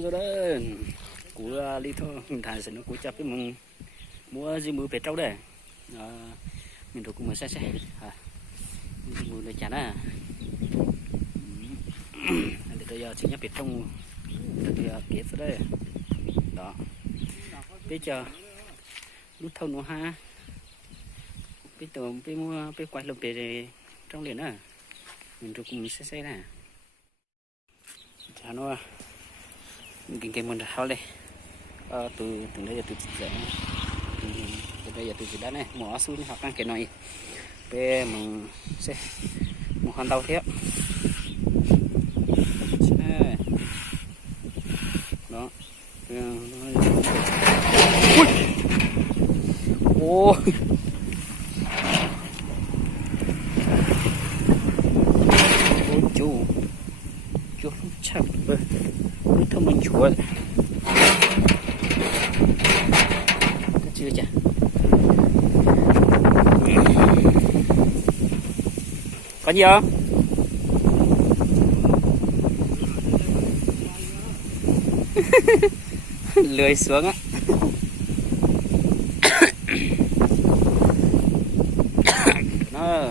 rồi đó cú đi thôi thải sẽ nó cú chập cái mùng mua gì mua pet trâu đây mình thuộc cùng mà xe mua để chán à để tôi giờ chỉ nhấp pet trong để tôi kiệt vào đây đó bây giờ nút thâu nó ha bây giờ bây mua bây quay lồng pet trong liền à mình thuộc cùng xe nè chán nó kinh mình tháo đây từ đây giờ từ đây giờ từ đó này mỏ xuống học ăn cái này về mình sẽ một con tàu thép đó ôi chú chậm bơ thông minh chúa chưa chả có gì không lười xuống á nó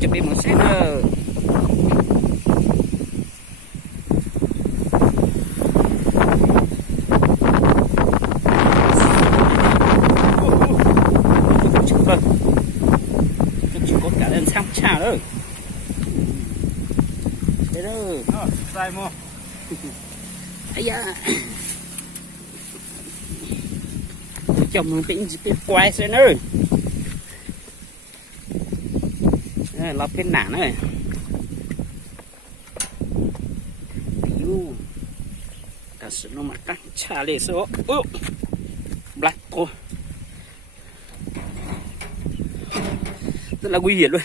chuẩn bị một xe nữa sang chả rồi thế đó sai mua ấy da chồng tính quay xe nữa lắp cái nản này cả sự nó mặc cắt chả lệ số black cô rất là nguy hiểm luôn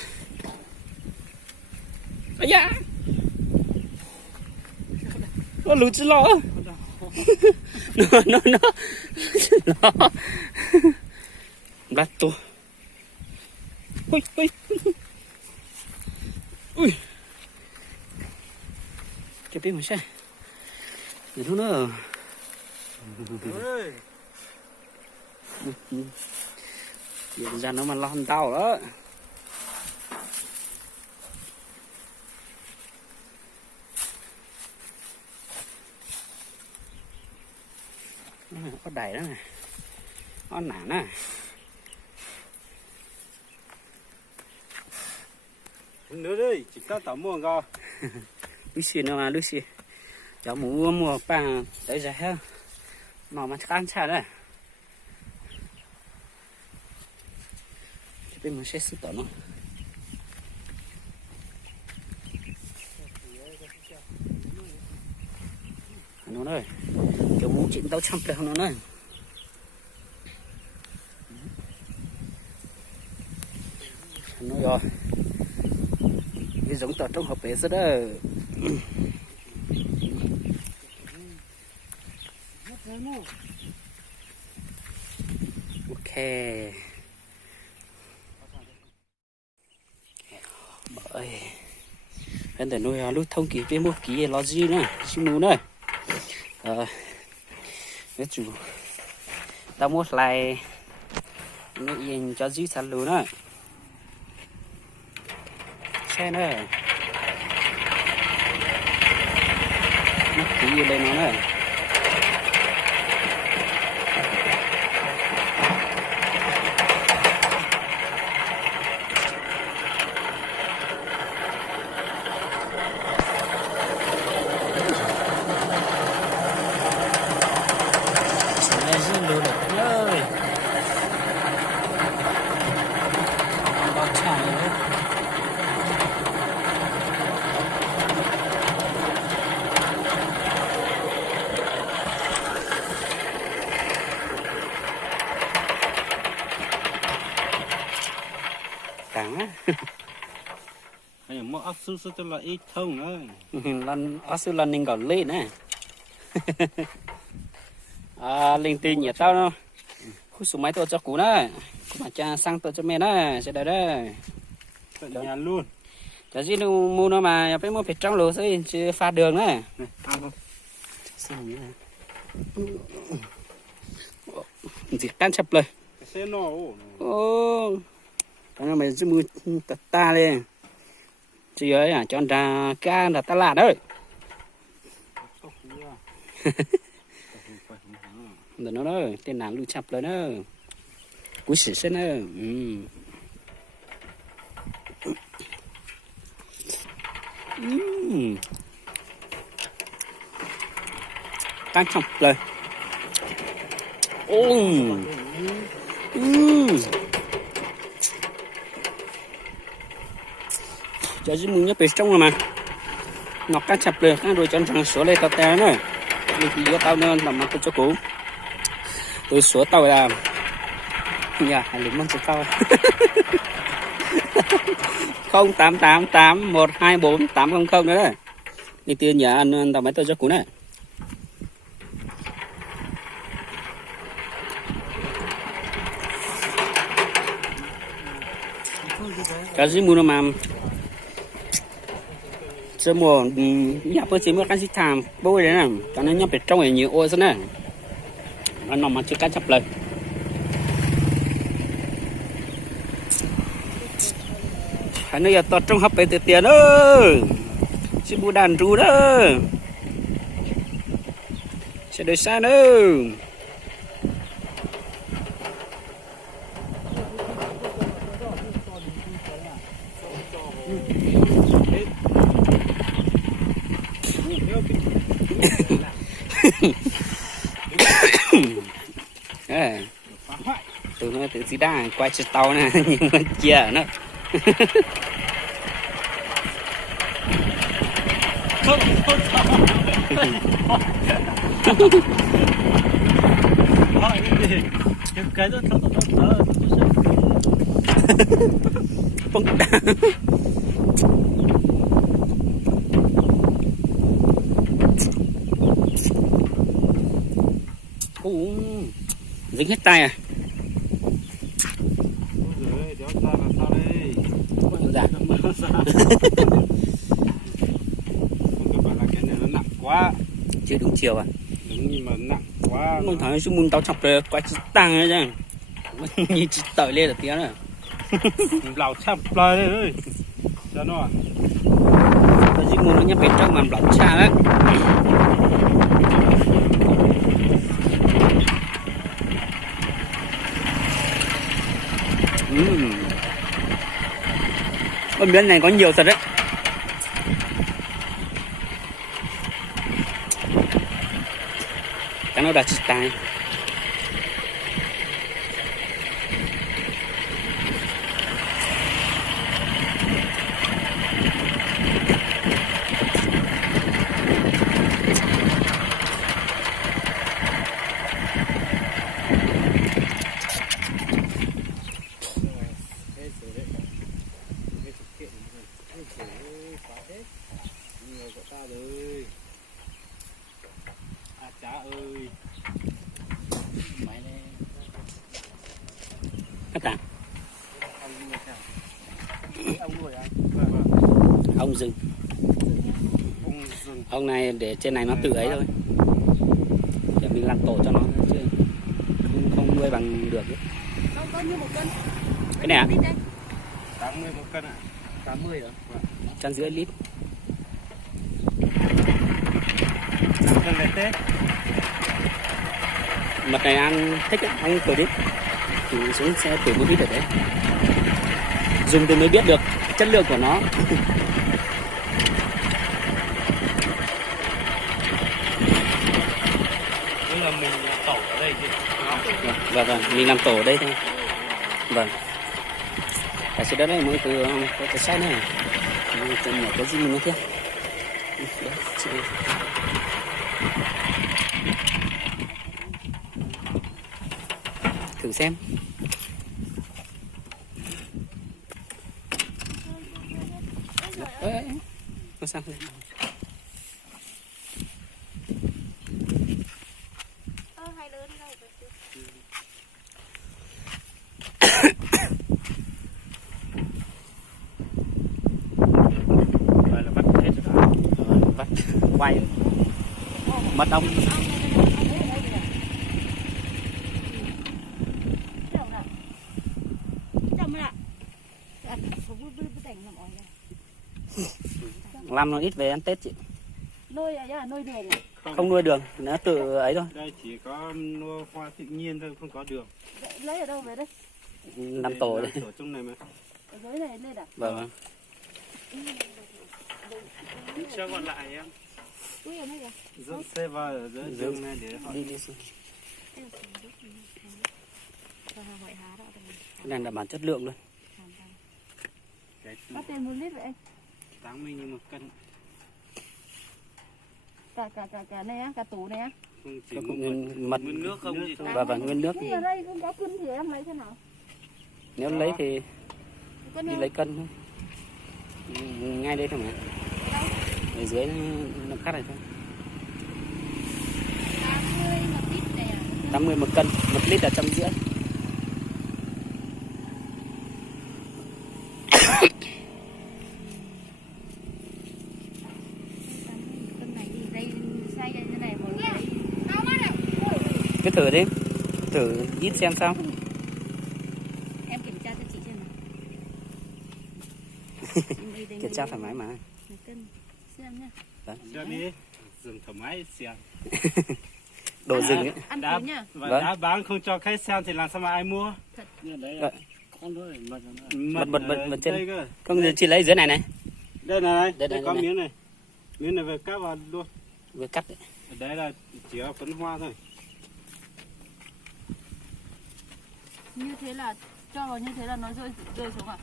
ấy da nó lú chứ lo nó lo black tô ui ui ui cái biết mà sao để nó hiện ra nó mà lon tao đó có đầy đó này nó nản á nữa đi chỉ có tao mua co Lucy nó mà Lucy cháu mua bằng tới giờ ha nó mà ăn chả đấy bên mình sẽ xử tỏ nó đây kiểu mũ chuyện tao chăm được nó đây nó rồi cái giống tao trong hộp bé rất đó ok bởi anh để nuôi lúc thông ký với một ký lo gì nữa xin nụ nữa cái chủ tao mua lại nó yên cho dí sẵn luôn á xe nữa nó ký lên nó nữa cắn á Hay mua ốc su cho là ít thông nữa lần ốc su lần mình còn lên nè linh tinh nhỉ tao đâu khu số máy tôi cho cú đó mà cha sang tôi cho mẹ đó sẽ đợi đấy nhà luôn chả gì đâu mua nó mà phải mua phải trong lúa thôi chứ pha đường đấy Xin nhớ gì can chậpเลยcái xe nó ô cái này mày giữ mưa ta lên chỉ ấy à cho ra ca là ta lạ đấy rồi nó đó tên nào lưu chậpเลยđó cú sĩ sen đó can chậpเลยô cho chứ mừng nhớ bị trong rồi mà nó cá chậpเลยcá rồi cho thằng sữa lên tao té nữa đi thì gió tao nên làm cái chỗ cũ tôi sữa tao là nhà hai lính mong cho tao 0888124800 nữa đấy đi tiền nhà ăn tao mấy tôi cho cũ này cái gì mua mà giờ mùa nhà bữa chỉ mua cái gì thảm bôi đấy nè cái này nhóc bị trong này nhiều ô thế này nó nằm mà chưa cá chập lên cái này to trong hấp về tiền đó chỉ mua đàn ru đó sẽ đời xa nữa tụi nó tự xí đa quay chiếc tàu nè nhưng mà chia nó cái đó dính hết tay à dạ không phải là cái này nó nặng quá chưa đúng chiều à đúng nhưng mà nặng quá mình thấy chúng mình tao chọc rồi quay chiếc tăng ấy chứ như chỉ tỏi lên là tiếng rồi lẩu chăm lời đây ơi cho nó cái gì muốn nó nhấp bên trong làm lẩu cha đấy Ở bên này có nhiều thật đấy cái nó đặt chít tay chả ơi các bạn ông rừng ông này để trên này nó tự ấy thôi để mình làm tổ cho nó chứ không nuôi bằng được bao nhiêu một cân cái này à 80 một cân ạ 80 rồi 150 lít 5 cân lên Tết mật này ăn thích ấy, ăn thử đi thì xuống xe thử một ít ở đấy dùng thì mới biết được chất lượng của nó tức là mình tổ ở đây chứ vâng mình làm tổ ở đây thôi vâng ở trên đất này mới từ có cái sai này mình cái gì mình nói thế thử xem có sao không hai lớn đâu vậy là bắt hết rồi bắt quay mật ong. Làm nó ít về ăn Tết chị. Nuôi à, nuôi đường à? Không nuôi đường, nó tự ấy thôi. Đây chỉ có nuôi hoa tự nhiên thôi, không có đường. Lấy ở đâu về đây? Làm tổ đấy. Tổ trong này mà. Ở dưới này lên à? Vâng. Cho còn lại em. Túi ở đây à? Dẫn xe vào ở dưới đường này để họ Đi. Cái này là bản chất lượng luôn. cái Bắt tiền 1 lít vậy anh? 80.000 một cân. Cả này á, cả tủ này á? Không chỉ Nó một cũng mật. nguyên nước không gì thôi. Và nguyên nước thì Nhưng mà đây không có cân thì em lấy thế nào? nếu lấy thì Cân đi đâu? lấy cân thôi. Ngay đây thôi mà. Ở dưới nó cắt này thôi. 80 1 lít này à? 80 một cân, 1 lít là 150. Cân này thì đây xay đây thế này mọi người lấy. Cứ thử đi. Thử ít xem sao. Em kiểm tra cho chị xem nào. Kiểm tra thoải mái mà. 1 cân. Xem nhá. Cho đi. Dừng thoải mái xem. Đồ rừng ấy. Ăn Đã, thử nhá. và Vâng. đã bán không cho khách xem thì làm sao mà ai mua? Đấy. Con thôi, Mật trên. đây cơ. Không chỉ lấy dưới này này. Đây này, Đây đây có này. miếng này. Miếng này về cắt vào luôn. Vừa cắt đấy. Ở đây là chỉ có phấn hoa thôi. Như thế là cho vào như thế là nó rơi xuống à?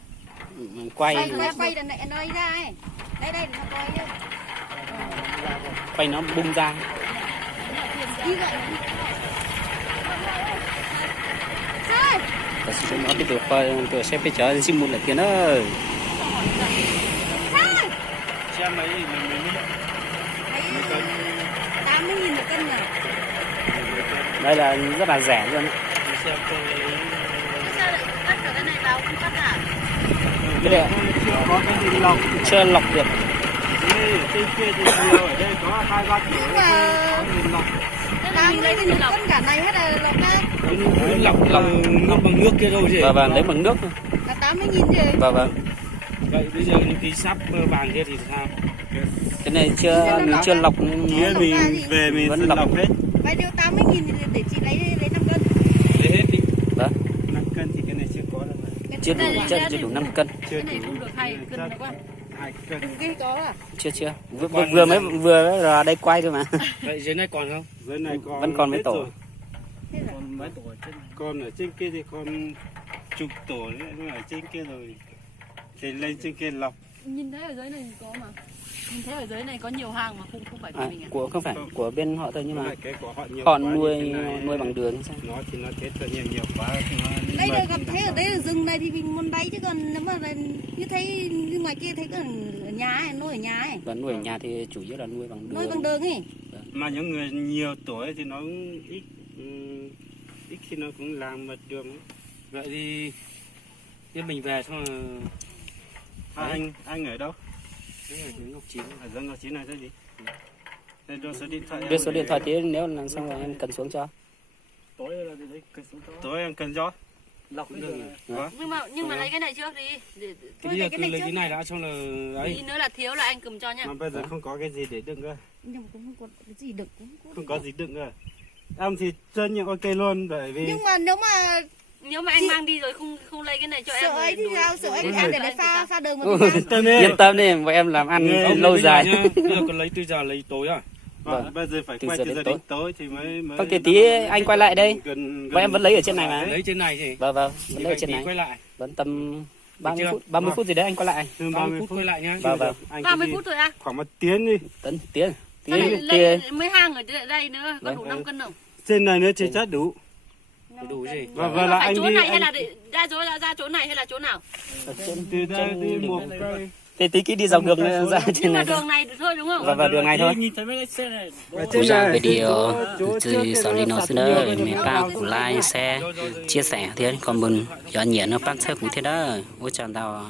Quay Quay đằng này nó ấy ra ấy. Đây nó quay nhá. quay nó bung ra. Đi vậy. Và sử dụng nó cái từ xe phía chợ xin một lại tiền ơi. Xem mấy mình 80.000 một cân rồi. Đây là rất là rẻ luôn. xem coi Sao lại cắt cả cái này vào không cắt à? Cái này chưa có cái gì lọc. chưa lọc được. Đây, trên kia thì nhiều, ở đây có 2-3 kiểu Nhưng mà- có gì lọc. 80.000 một cân cả này hết là lọc ra. Lọc bằng nước kia thôi chứ. Vâng, lấy bằng nước thôi. Là 80.000 gì? Vâng. Vậy bây giờ những cái sắp vàng kia thì sao? Cái này chưa lọc nên Kia mình về mình vẫn sẽ lọc. lọc hết. Vậy điều 80.000 thì để chị lấy 5 cân. Lấy hết đi. Vâng. 5 cân thì cái này chưa có đâu mà. Chưa đủ 5 cân. Chưa Cái này đủ. không được 2 cân nữa quá. 2 cân. Cái có à? Chưa. Vừa ra đây quay thôi mà. Vậy dưới này còn không? Dưới này còn Vẫn còn mấy hết tổ. rồi. Thế là Còn mấy tổ ở trên này? Còn ở trên kia thì còn chục tổ nữa, nhưng ở trên kia rồi. Thì lên trên kia lọc. nhìn thấy ở dưới này có mà. Nhìn thấy ở dưới này có nhiều hàng mà không phải của mình à? Của không phải của bên họ thôi nhưng mà cái của họ nhiều họ quá nuôi như thế này. nuôi bằng đường sao? Nó thì nó thế cho nhiều quá thì nó Đây mệt. là gặp thấy ở đây là rừng này thì mình muốn bay chứ còn nếu mà là như thấy như ngoài kia thấy ở nhà ấy, nuôi ở nhà ấy, Và nuôi ở nhà thì chủ yếu là nuôi bằng đường. nuôi bằng đường ấy. Mà những người nhiều tuổi thì nó cũng ít khi nó cũng làm mật đường. Vậy thì nếu mình về xong rồi Anh ở đâu? cái này thì Ngọc Chín. Ở dân Ngọc Chín này cái gì? Đây đưa số điện thoại. Đưa số điện thoại tí nếu làm xong rồi em cần xuống cho. Tối là đi đấy cần xuống đó. Tối em cần gió. Lọc cũng được. Nhưng mà lấy cái này trước đi. Thì bây giờ cứ lấy cái này đã xong là ấy. Tí nữa là thiếu là anh cầm cho nha. Mà bây giờ không có cái gì để đựng cơ. Nhưng mà cũng không có cái gì được cũng Không có gì đựng cơ. Em thì chân những ok luôn bởi vì nhưng mà nếu mà anh Chị- mang đi rồi không lấy cái này cho em. Sợ ấy thì rồi sao? Sợ ấy thì đủ- ăn để đủ lại anh thì sao? pha đường mà Ừ. mình ăn. Yên tâm đi, bọn em làm ăn Nghe lâu dài. Nhá. Bây giờ còn lấy từ giờ lấy tối à? Vâng. bây giờ phải Từ quay giờ từ đến giờ tối. đến tối thì mới Không thì tí anh quay lại đây. Bọn em vẫn lấy ở trên này mà. Lấy trên này thì Vâng, vẫn thì lấy ở phải trên tí này. quay lại. Vẫn tầm 30 chưa? phút, 30 phút gì đấy anh quay lại. Hơn 30 phút quay lại nhá. Vâng. Anh 30 cứ đi phút rồi à? khoảng 1 tiếng đi. Tiếng. Sao lại Tí lấy mới hàng ở đây nữa, có Vâng. đủ 5 cân không? Trên này nữa thì chắc đủ. Đủ gì? Và Nhưng mà là phải anh chỗ đi này hay anh là ra chỗ này hay là chỗ nào? từ đây đi một cây. Thì tí kia đi dọc đường ra trên Nhưng mà này thôi. đường này thôi đúng không? Và vào đường này thôi. Nhìn thấy mấy cái xe này. Cú ra video từ sau đi nó nữa mấy ba cú like share chia sẻ thế còn mình cho nhện nó bắt theo cú thế đó ôi chào tao